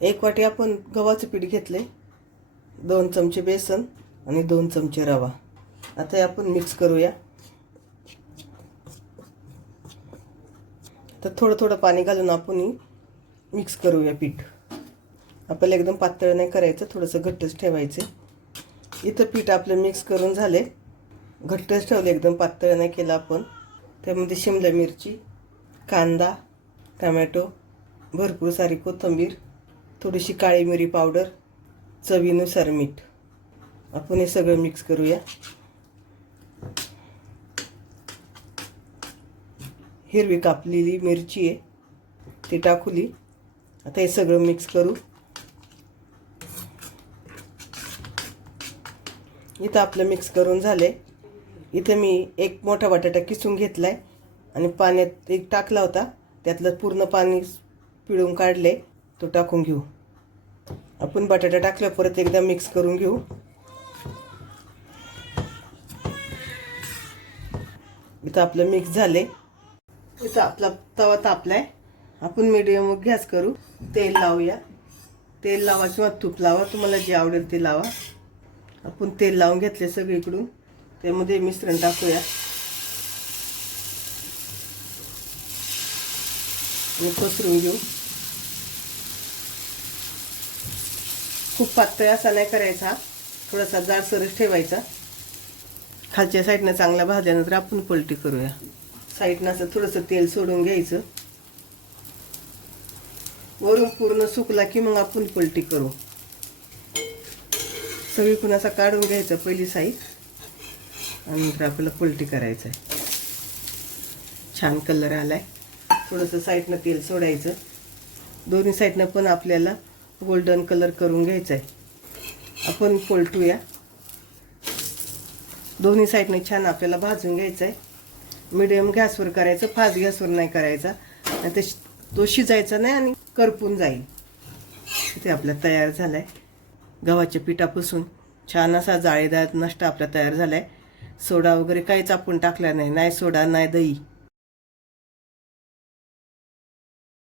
1 वाटी आपण गव्हाचं पीठ घेतले, 2 चमचे बेसन आणि 2 चमचे रवा. आता आपण मिक्स करूया. तर थोडं थोडं पाणी घालून आपण मिक्स करूया पीठ. आपल्याला एकदम पातळ नाही करायचं, थोडंसं घट्टच ठेवायचं. इथं पीठ आपलं मिक्स करून झाले, घट्टच ठेवलं, एकदम पातळ नाही केलं आपण. त्यामध्ये शिमला मिरची, कांदा, टमॅटो, भरपूर सारी कोथिंबीर, थोडीशी काळी मिरी पावडर, चवीनुसार मीठ. आपण हे सगळं मिक्स करूया. हिरवी कापलेली मिरची आहे ती टाकूली. आता हे सगळं मिक्स करू. इथं आपलं मिक्स करून झाले. इथं मी 1 मोठा बटाटा किसून घेतला आहे आणि पाण्यात एक टाकला होता, त्यातलं पूर्ण पाणी पिळून काढले. तो टाकून घेऊ. आपण बटाटा टाकला, परत एकदा मिक्स करून घेऊ. इथं आपलं मिक्स झाले. इथं आपला तवा तापलाय. आपण मीडियम गॅस करू. तेल लावूया. तेल लावा किंवा तूप लावा, तुम्हाला जे आवडेल ते लावा. आपण तेल लावून घेतले सगळीकडून. त्यामध्ये मिश्रण टाकूया आणि पसरून घेऊ. खूप पातळ असा नाही करायचा, थोडासा जाडसरच ठेवायचा. खालच्या साईडनं चांगला भाजल्यानंतर आपण पलटी करूया. साईडनं असं थोडंसं तेल सोडून घ्यायचं. वरून पूर्ण सुकला की मग आपण पलटी करू. सगळीकडून असा काढून घ्यायचा पहिली साईड आणि नंतर आपल्याला पलटी करायचं आहे. छान कलर आलाय. थोडंसं साईडनं तेल सोडायचं. दोन्ही साईडनं पण आपल्याला गोल्डन कलर करून घ्यायचा आहे. आपण पलटूया. दोन्ही साईडने छान आपल्याला भाजून घ्यायचं आहे. मीडियम गॅसवर करायचं, फास्ट गॅसवर नाही करायचा, आणि तो शिजायचा नाही आणि करपून जाईल. इथे आपला तयार झालाय. गव्हाच्या पिठापासून छान असा जाळीदार नाश्ता आपला तयार झालाय. सोडा वगैरे काहीच आपण टाकला नाही, नाही सोडा नाही दही.